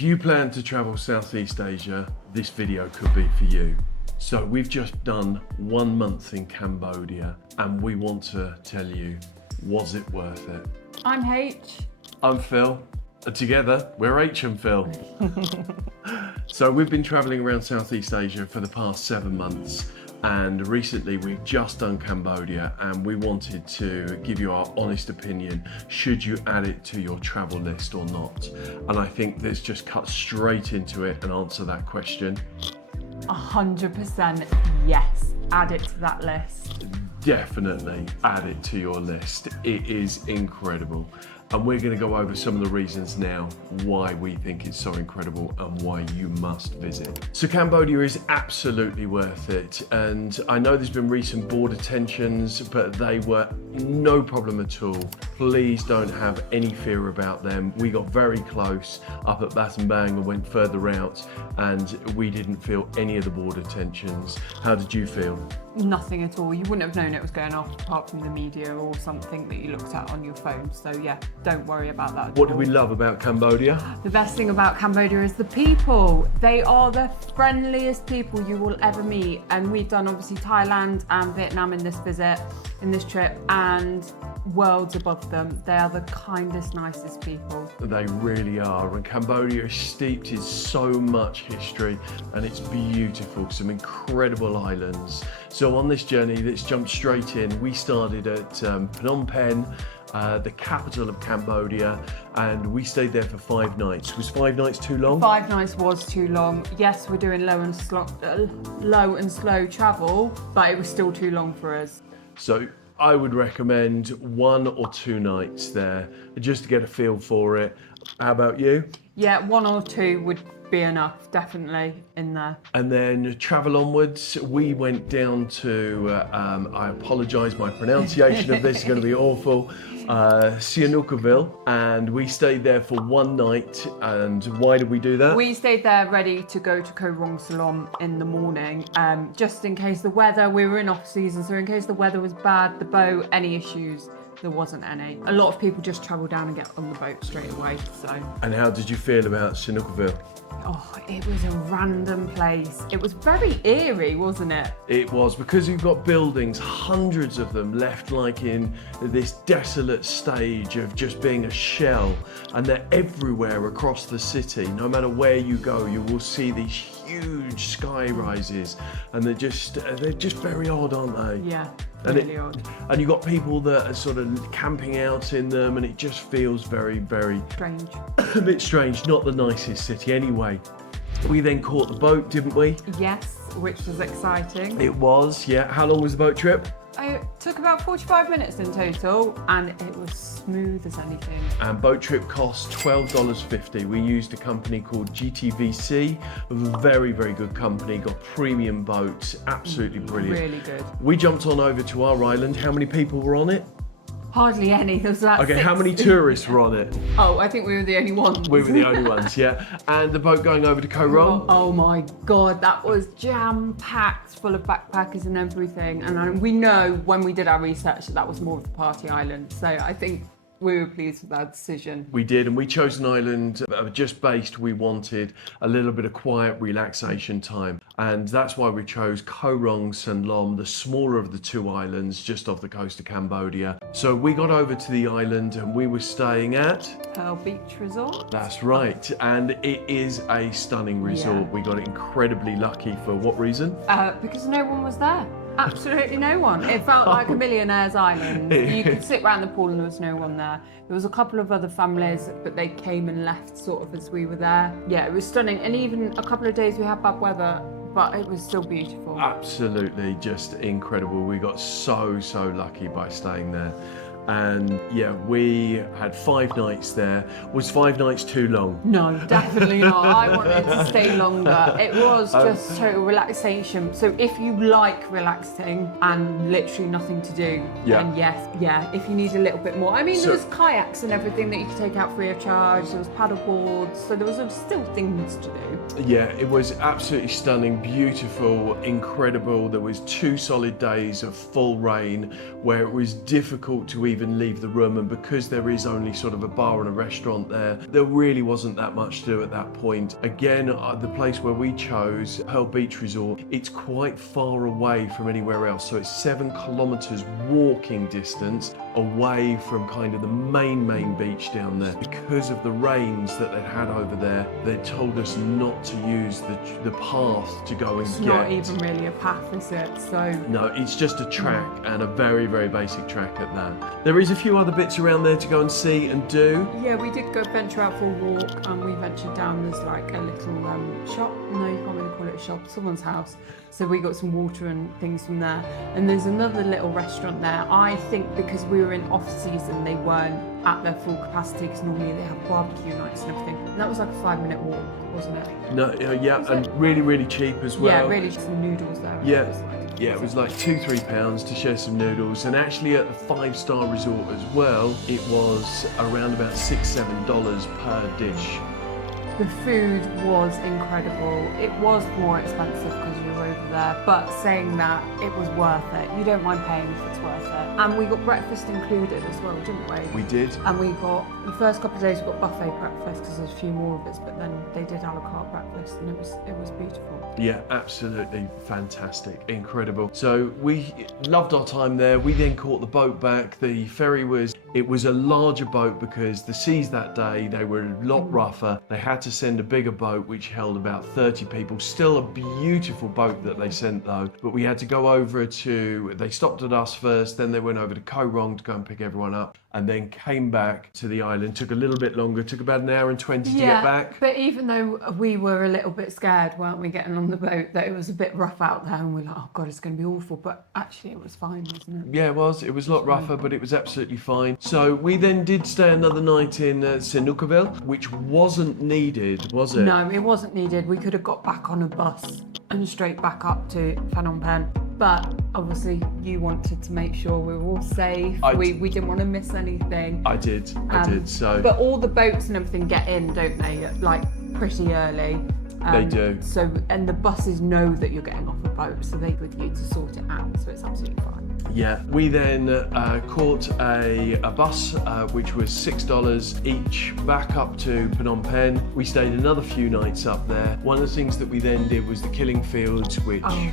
If you plan to travel Southeast Asia, this video could be for you. So we've just done 1 month in Cambodia and we want to tell you, was it worth it? I'm H. I'm Phil. And together, we're H and Phil. So we've been traveling around Southeast Asia for the past 7 months. And recently we've just done Cambodia and we wanted to give you our honest opinion. Should you add it to your travel list or not? And I think let's just cut straight into it and answer that question. 100% yes, add it to that list. Definitely add it to your list. It is incredible. And we're going to go over some of the reasons now why we think it's so incredible and why you must visit. So Cambodia is absolutely worth it. And I know there's been recent border tensions, but they were no problem at all. Please don't have any fear about them. We got very close up at Battambang and went further out and we didn't feel any of the border tensions. How did you feel? Nothing at all. You wouldn't have known it was going off apart from the media or something that you looked at on your phone. So yeah, don't worry about that. What do we love about Cambodia? The best thing about Cambodia is the people. They are the friendliest people you will ever meet. And we've done obviously Thailand and Vietnam in this visit, in this trip, and worlds above them. They are the kindest, nicest people. They really are. And Cambodia is steeped in so much history and it's beautiful, some incredible islands. So on this journey, let's jump straight in. We started at Phnom Penh, the capital of Cambodia, and we stayed there for 5 nights. Was 5 nights too long? 5 nights was too long. Yes, we're doing low and slow travel, but it was still too long for us. So I would recommend 1 or 2 nights there just to get a feel for it. How about you? Yeah, 1 or 2 would be enough, definitely, in there. And then travel onwards, we went down to, I apologise, my pronunciation of this is going to be awful, Sihanoukville, and we stayed there for 1 night. And why did we do that? We stayed there ready to go to Koh Rong Sanloem in the morning, just in case the weather, we were in off season, so in case the weather was bad, the boat, any issues, there wasn't any. A lot of people just travel down and get on the boat straight away, so. And how did you feel about Sihanoukville? Oh, it was a random place. It was very eerie, wasn't it? It was, because you've got buildings, hundreds of them left like in this desolate stage of just being a shell, and they're everywhere across the city. No matter where you go, you will see these huge sky rises, and they're just very odd, aren't they? Yeah. Really odd. And you've got people that are sort of camping out in them, and it just feels very, very strange. A bit strange, not the nicest city anyway. We then caught the boat, didn't we? Yes, which was exciting. It was, yeah. How long was the boat trip? It took about 45 minutes in total, and it was smooth as anything. And boat trip cost $12.50. We used a company called GTVC, a very, very good company, got premium boats, absolutely brilliant. Really good. We jumped on over to our island. How many people were on it? Hardly any. There was about 6. How many tourists were on it? Oh, I think we were the only ones. We were the only ones, yeah. And the boat going over to Koh Rong? Oh my God, that was jam-packed full of backpackers and everything. And we know when we did our research that was more of the party island. So I think we were pleased with our decision. We did, and we chose an island just based, we wanted a little bit of quiet relaxation time. And that's why we chose Koh Rong Sanloem, the smaller of the 2 islands just off the coast of Cambodia. So we got over to the island and we were staying at Pearl Beach Resort. That's right, and it is a stunning resort. Yeah. We got incredibly lucky. For what reason? Because no one was there. Absolutely no one. It felt like a millionaire's island. You could sit around the pool and there was no one there. There was a couple of other families, but they came and left sort of as we were there. Yeah, it was stunning. And even a couple of days we had bad weather, but it was still beautiful. Absolutely, just incredible. We got so lucky by staying there. And yeah, we had 5 nights there. Was 5 nights too long? No, definitely not. I wanted to stay longer. It was just total relaxation. So if you like relaxing and literally nothing to do, then yes, yeah. If you need a little bit more. I mean, there was kayaks and everything that you could take out free of charge. There was paddle boards. So there was still things to do. Yeah, it was absolutely stunning, beautiful, incredible. There was 2 solid days of full rain where it was difficult to even even leave the room, and because there is only sort of a bar and a restaurant there really wasn't that much to do at that point. Again, the place where we chose, Pearl Beach Resort, it's quite far away from anywhere else, so it's 7 kilometers walking distance away from kind of the main beach down there. Because of the rains that they'd had over there, they told us not to use the path to go and it's get. Not even really a path, is it? So no, it's just a track, and a very, very basic track at that. There is a few other bits around there to go and see and do. Yeah, we did go venture out for a walk, and we ventured down. There's like a little shop. No, you can't really call it a shop. Someone's house. So we got some water and things from there. And there's another little restaurant there. I think because we were in off season, they weren't at their full capacity, because normally they have barbecue nights and everything. And that was like a 5-minute walk, wasn't it? No, yeah, and really, really cheap as well. Yeah, really, some noodles there. Yeah, it was like £2-3 to share some noodles, and actually at the 5-star resort as well, it was around about $6-7 per dish. The food was incredible. It was more expensive because you were over there, but saying that, it was worth it. You don't mind paying if it's worth it. And we got breakfast included as well, didn't we? We did. And we got, the first couple of days we got buffet breakfast because there's a few more of us, but then they did a la carte breakfast, and it was beautiful. Yeah, absolutely fantastic, incredible. So we loved our time there. We then caught the boat back. The ferry it was a larger boat because the seas that day, they were a lot rougher. They had to send a bigger boat which held about 30 people. Still a beautiful boat that they sent though, but we had to go over they stopped at us first, then they went over to Koh Rong to go and pick everyone up, and then came back to the island. Took a little bit longer, took about 1 hour and 20 to get back. But even though we were a little bit scared, weren't we, getting on the boat, that it was a bit rough out there, and we're like, oh God, it's going to be awful. But actually it was fine, wasn't it? Yeah, it was. It was a lot rougher, but it was absolutely fine. So we then did stay another night in Sihanoukville, which wasn't needed, was it? No, it wasn't needed. We could have got back on a bus and straight back up to Phnom Penh. But obviously you wanted to make sure we were all safe. We didn't want to miss anything. I did, so. But all the boats and everything get in, don't they? Like pretty early. They do. So, and the buses know that you're getting off a boat, so they're with you to sort it out, so it's absolutely fine. Yeah, we then caught a bus, which was $6 each, back up to Phnom Penh. We stayed another few nights up there. One of the things that we then did was the Killing Fields, which... Oh.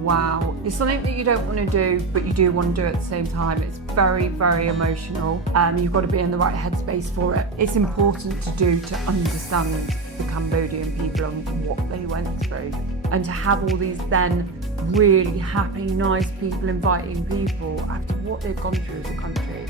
Wow, it's something that you don't want to do, but you do want to do at the same time. It's very, very emotional. You've got to be in the right headspace for it. It's important to do to understand the Cambodian people and what they went through. And to have all these then really happy, nice people inviting people after what they've gone through as a country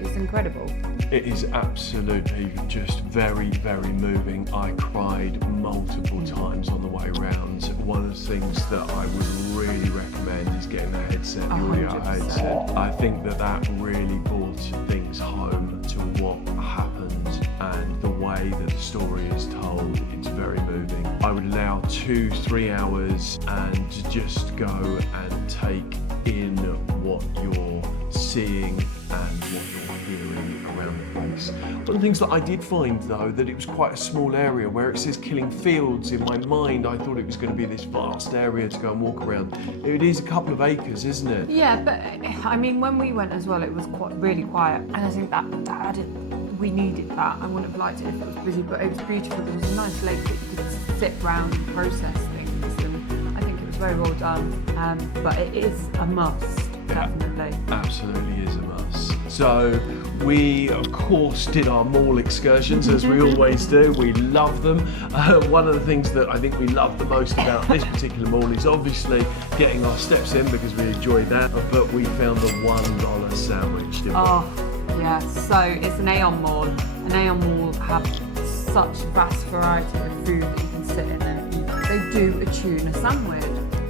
is incredible. It is absolutely just very, very moving. I cried multiple times on the way around. One of the things that I would really recommend is getting a headset, the audio headset. I think that really brought things home to what happened and the way that the story is told. It's very moving. I would allow 2-3 hours and to just go and take in what you're seeing and what you're hearing around the place. One of the things that I did find though, that it was quite a small area. Where it says Killing Fields, in my mind I thought it was going to be this vast area to go and walk around. It is a couple of acres, isn't it? Yeah, but I mean when we went as well, it was really quiet, and I think that we needed that. I wouldn't have liked it if it was busy, but it was beautiful. There was a nice lake that you could sit around and process things, and I think it was very well done. But it is a must. Definitely. Absolutely is a must. So we of course did our mall excursions as we always do. We love them. One of the things that I think we love the most about this particular mall is obviously getting our steps in, because we enjoyed that, but we found the $1 sandwich, didn't we? Oh yeah, so it's an Aeon Mall. An Aeon Mall have such vast variety of food that you can sit in and eat. They do a tuna sandwich.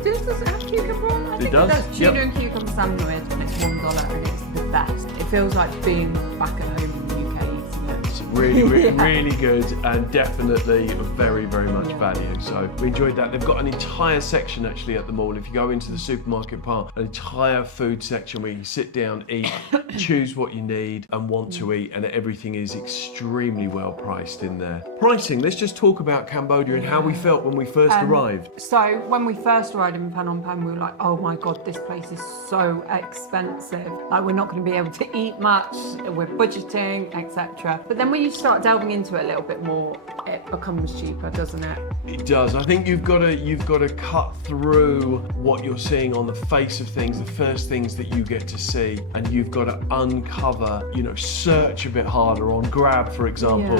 Does it have cucumber on? I think it does. Tuna and cucumber sandwich, and it's $1, and it's the best. It feels like being back at home in the UK eating it. $2. Really good, and definitely very, very much value. So we enjoyed that. They've got an entire section actually at the mall. If you go into the supermarket part, an entire food section where you can sit down, eat, choose what you need and want to eat, and everything is extremely well priced in there. Pricing, let's just talk about Cambodia and how we felt when we first arrived. So when we first arrived in Phnom Penh, we were like, oh my God, this place is so expensive. Like, we're not going to be able to eat much, we're budgeting, etc. But then when you start delving into it a little bit more, it becomes cheaper, doesn't it? It does. I think you've got to cut through what you're seeing on the face of things, the first things that you get to see, and you've got to uncover, search a bit harder on Grab, for example.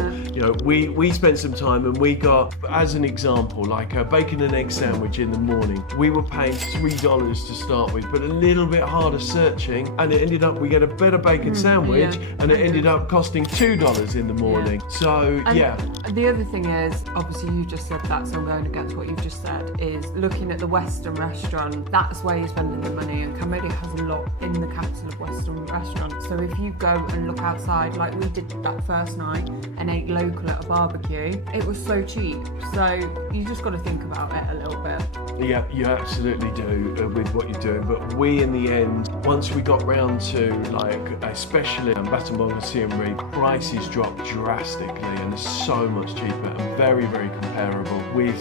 We spent some time and we got, as an example, like a bacon and egg sandwich in the morning. We were paying $3 to start with, but a little bit harder searching, and it ended up we get a better bacon sandwich, and it ended up costing $2 in the morning. So The other thing is, obviously you just said that, so I'm going against what you've just said, is looking at the Western restaurant, that's where you're spending your money, and Cambodia has a lot in the capital of Western restaurants. So if you go and look outside, like we did that first night and ate local at a barbecue, it was so cheap. So you just got to think about it a little bit. Yeah, you absolutely do with what you're doing. But we, in the end, once we got round to, like, especially Battambang and Siem Reap, prices dropped drastically and are so much cheaper and very, very comparable with,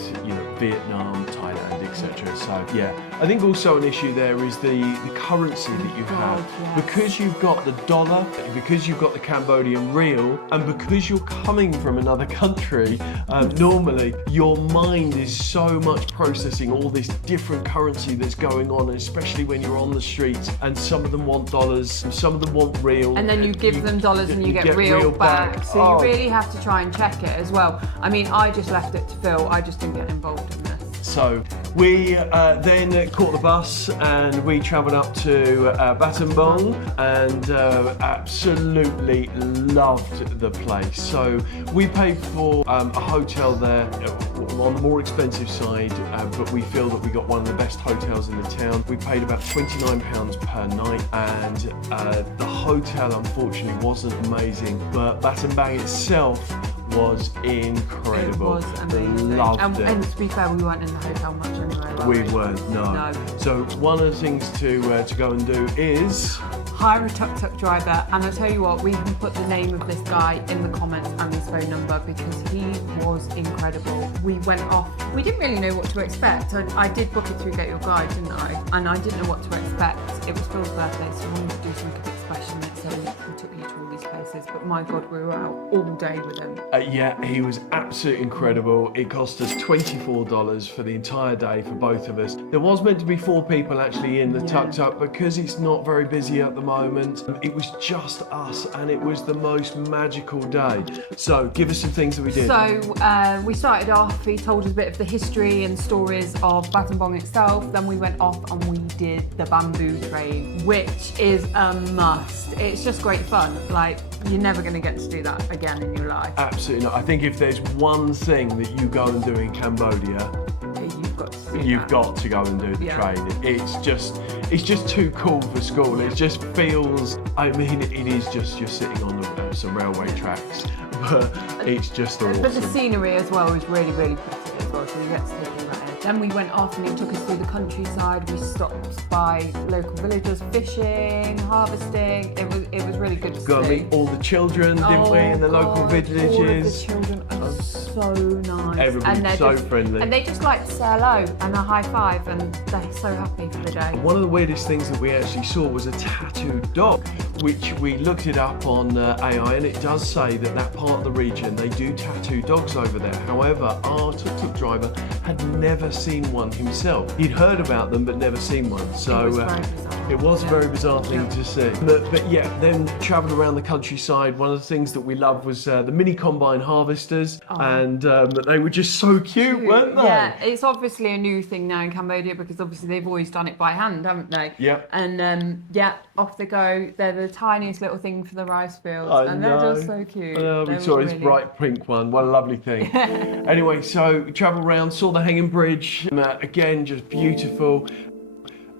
Vietnam, Thailand, etc. So yeah, I think also an issue there is the currency that you have. Because you've got the dollar, because you've got the Cambodian riel, and because you're coming from another country, normally your mind is so much processing all this different currency that's going on, and especially when you're on the streets and some of them want dollars and some of them want riel. And then you give them dollars and you get riel back. So you really have to try and check it as well. I mean, I just left it to Phil. I just didn't get involved in this. So we then caught the bus and we travelled up to Battambang and absolutely loved the place. So we paid for a hotel there on the more expensive side, but we feel that we got one of the best hotels in the town. We paid about £29 per night, and the hotel unfortunately wasn't amazing, but Battambang itself was incredible. It was amazing. Loved it. And to be fair, we weren't in the hotel much anyway. We weren't, no. So one of the things to go and do is hire a tuk-tuk driver, and I tell you what, we can put the name of this guy in the comments and his phone number because he was incredible. We went off, we didn't really know what to expect. I did book it through Get Your Guide, didn't I? And I didn't know what to expect. It was Phil's birthday, so we wanted to do something a bit special, so we took you to all these places, but my God, we were out all day with him. Yeah, he was absolutely incredible. It cost us $24 for the entire day for both of us. There was meant to be 4 people actually in the tuk-tuk, because it's not very busy at the moment. It was just us, and it was the most magical day. So give us some things that we did. So we started off, he told us a bit of the history and stories of Battambang itself. Then we went off and we did the bamboo train, which is a must. It's just great fun. Like, you're never going to get to do that again in your life. Absolutely not. I think if there's one thing that you go and do in Cambodia, you've got to go and do the train. It's just too cool for school. It just feels, I mean, it is just you're sitting on some railway tracks, but it's just awesome. But the scenery as well is really, really pretty as well, so you get to take all that in. Then we went off and he took us through the countryside. We stopped by local villagers fishing, harvesting. It was really good to see. Got to meet all the children, didn't we, in the local villages. All of the children are so nice. Everybody's so friendly. And they just like to say hello and a high five, and they're so happy for the day. One of the weirdest things that we actually saw was a tattooed dog, which we looked it up on AI, and it does say that part of the region, they do tattoo dogs over there. However, our tuk-tuk driver had never seen one himself. He'd heard about them, but never seen one. So it was a very bizarre thing to see. But yeah, then travelling around the countryside, one of the things that we loved was the mini combine harvesters, and they were just so cute, weren't they? Yeah, it's obviously a new thing now in Cambodia because obviously they've always done it by hand, haven't they? Yeah. And off they go. They're the tiniest little thing for the rice fields, they're just so cute. We saw his bright pink one. What a lovely thing. Anyway, so we travelled around, saw the hanging bridge. Again, just beautiful.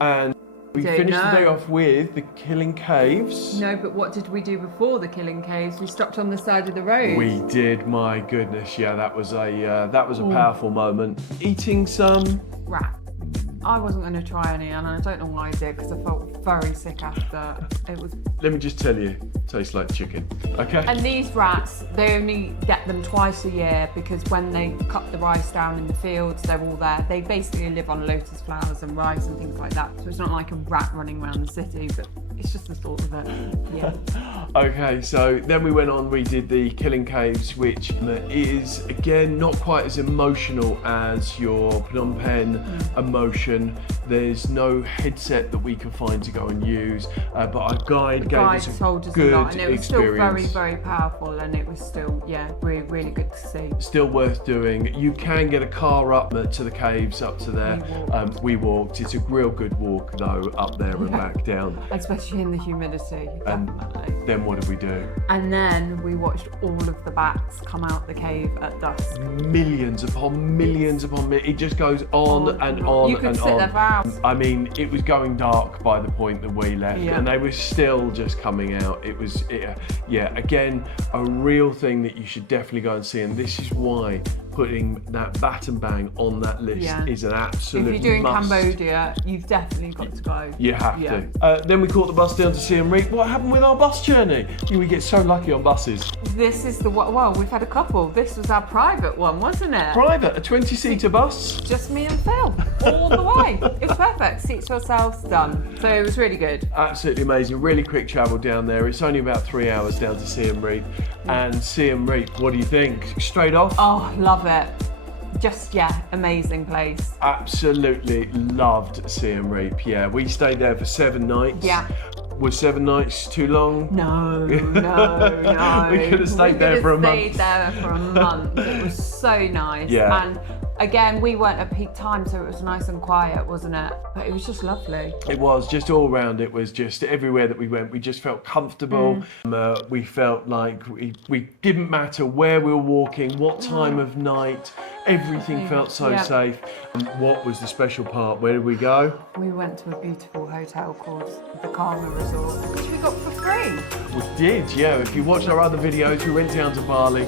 And We finished the day off with the Killing Caves. No, but what did we do before the Killing Caves? We stopped on the side of the road. We did, my goodness, yeah, that was a powerful moment. Eating some rat. I wasn't going to try any, and I don't know why I did, because I felt very sick after. It was. Let me just tell you, tastes like chicken. Okay. And these rats, they only get them twice a year, because when they cut the rice down in the fields, they're all there. They basically live on lotus flowers and rice and things like that. So it's not like a rat running around the city, but it's just the thought of it. Yeah. Okay, so then we went on, we did the Killing Caves, which is, again, not quite as emotional as your Phnom Penh emotion. There's no headset that we could find to go and use, but our guide gave us a told us good a lot, and it was experience. still very, very powerful, and it was still, really, really good to see. Still worth doing. You can get a car up to the caves, up to there. We walked. It's a real good walk, though, up there and back down. Especially in the humidity, definitely. Then what did we do? And then we watched all of the bats come out the cave at dusk. Millions upon millions upon millions. It just goes on and on. You could and sit on. there for hours. I mean, it was going dark by the point that we left, and they were still just coming out. It was, again, a real thing that you should definitely go and see, and this is why putting that Battambang on that list is an absolute If you're doing must. Cambodia, you've definitely got to go. You have to. Then we caught the bus down to Siem Reap. What happened with our bus journey? We get so lucky on buses. This is well, we've had a couple. This was our private one, wasn't it? Private, a 20-seater bus. Just me and Phil, all the way. It was perfect. Seats to ourselves, done. So it was really good. Absolutely amazing. Really quick travel down there. It's only about 3 hours down to Siem Reap. And Siem Reap, what do you think? Straight off? Oh, love it. Just, amazing place. Absolutely loved Siem Reap. Yeah, we stayed there for 7 nights. Yeah. Was 7 nights too long? No. We could have stayed there for a month. Stayed there for a month. It was so nice. Yeah. And again, we weren't at peak time, so it was nice and quiet, wasn't it? But it was just lovely. It was just all round. It was just everywhere that we went, we just felt comfortable. We felt like we didn't matter where we were walking, what time of night. Everything felt so safe. What was the special part? Where did we go? We went to a beautiful hotel called the Karma Resort, which we got for free. We did, yeah. If you watched our other videos, we went down to Bali.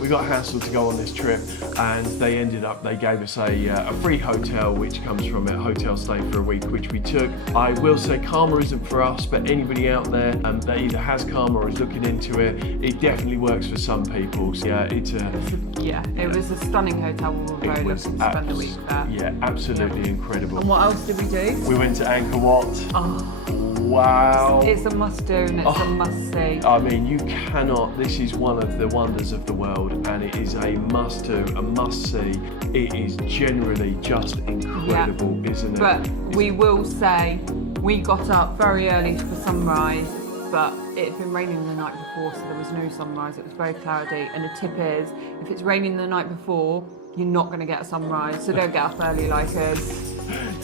We got hassled to go on this trip, and they gave us a free hotel, which comes from a hotel stay for a week, which we took. I will say Karma isn't for us, but anybody out there that either has Karma or is looking into it, it definitely works for some people. So, it was a stunning hotel. We were very lucky to spend the week there. Yeah, absolutely incredible. And what else did we do? We went to Angkor Wat. Oh, wow. It's a must do and it's a must see. I mean, you cannot, this is one of the wonders of the world, and it is a must do, a must see. It is generally just incredible, isn't it? But we will say, we got up very early for sunrise, but it had been raining the night before, so there was no sunrise. It was very cloudy. And the tip is, if it's raining the night before, you're not going to get a sunrise, so don't get up early like us.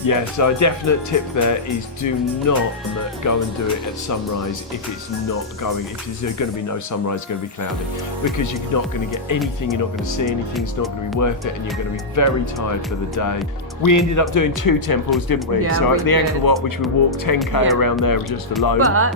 Yeah, so a definite tip there is do not go and do it at sunrise if it's not going, if there's going to be no sunrise, it's going to be cloudy, because you're not going to get anything, you're not going to see anything, it's not going to be worth it, and you're going to be very tired for the day. We ended up doing 2 temples, didn't we? Yeah, so we at the did. Angkor Wat, which we walked 10k around there just alone. But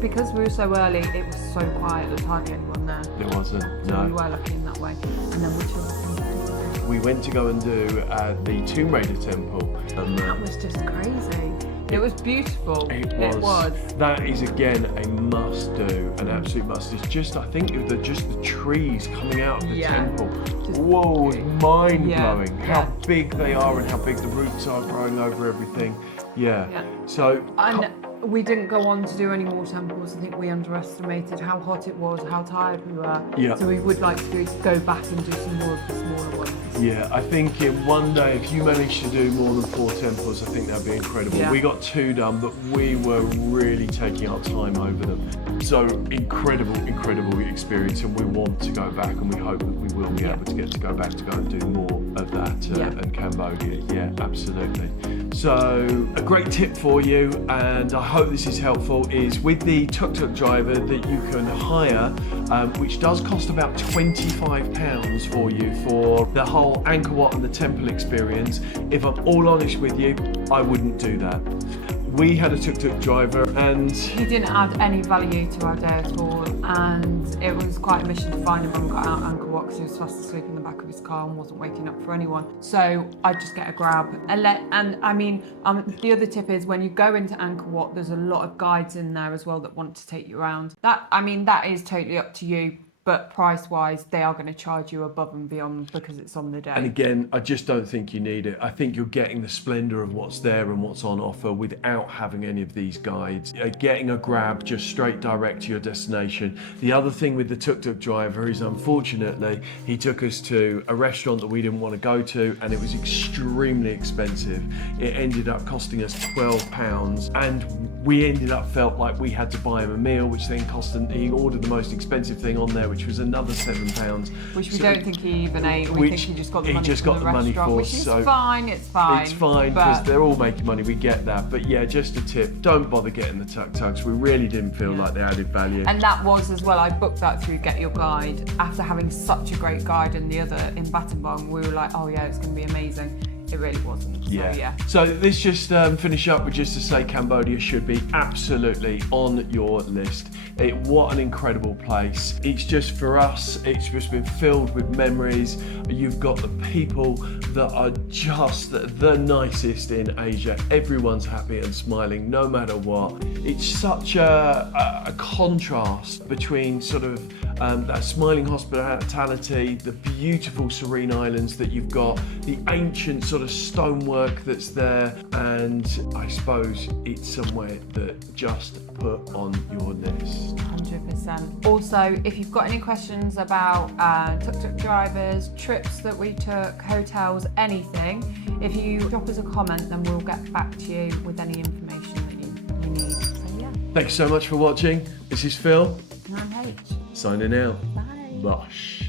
because we were so early, it was so quiet, there was hardly anyone there. There wasn't, So no. we were lucky in that way. And then which other thing did we do? We went to go and do the Tomb Raider temple. That was just crazy. It was beautiful. It was. That is again a must do, an absolute must. It's just, I think, just the trees coming out of the temple. Whoa, mind blowing. How big they are and how big the roots are growing over everything. Yeah. So. And we didn't go on to do any more temples. I think we underestimated how hot it was, how tired we were. Yeah. So we would like to go back and do some more of the smaller ones. Yeah, I think in one day, if you manage to do more than 4 temples, I think that'd be incredible. Yeah. We got 2 done, but we were really taking our time over them. So incredible experience, and we want to go back, and we hope that we will be able to get to go back to go and do more of that in Cambodia. Yeah, absolutely. So a great tip for you, and I hope this is helpful, is with the tuk-tuk driver that you can hire, which does cost about £25 for you for the whole Angkor Wat and the temple experience. If I'm all honest with you, I wouldn't do that. we had a tuk-tuk driver and he didn't add any value to our day at all, and it was quite a mission to find him when we got out of Angkor Wat because he was fast asleep in the back of his car and wasn't waking up for anyone. So I'd just get a grab and I mean, the other tip is when you go into Angkor Wat, there's a lot of guides in there as well that want to take you around. That is totally up to you. But price-wise, they are going to charge you above and beyond because it's on the day. And again, I just don't think you need it. I think you're getting the splendour of what's there and what's on offer without having any of these guides. Getting a grab just straight direct to your destination. The other thing with the tuk-tuk driver is, unfortunately, he took us to a restaurant that we didn't want to go to, and it was extremely expensive. It ended up costing us £12, and we ended up felt like we had to buy him a meal, which then cost him. He ordered the most expensive thing on there, which was another £7. Which we don't think he even ate. We think he just got the money from the restaurant, which is fine. It's fine. It's fine because they're all making money. We get that, but yeah, just a tip: don't bother getting the tuk-tuks. We really didn't feel like they added value. And that was as well. I booked that through Get Your Guide after having such a great guide in the other in Battambang. We were like, oh yeah, it's going to be amazing. It really wasn't. So, yeah. So let's just finish up with just to say Cambodia should be absolutely on your list. What an incredible place. It's just for us, it's just been filled with memories. You've got the people that are just the nicest in Asia. Everyone's happy and smiling no matter what. It's such a contrast between sort of that smiling hospitality, the beautiful serene islands that you've got, the ancient sort of stonework that's there, and I suppose it's somewhere that just put on your list. 100%. Also, if you've got any questions about tuk-tuk drivers, trips that we took, hotels, anything, if you drop us a comment, then we'll get back to you with any information that you need. So yeah. Thanks so much for watching. This is Phil. And I'm H. Signing out. Bye. Bosh.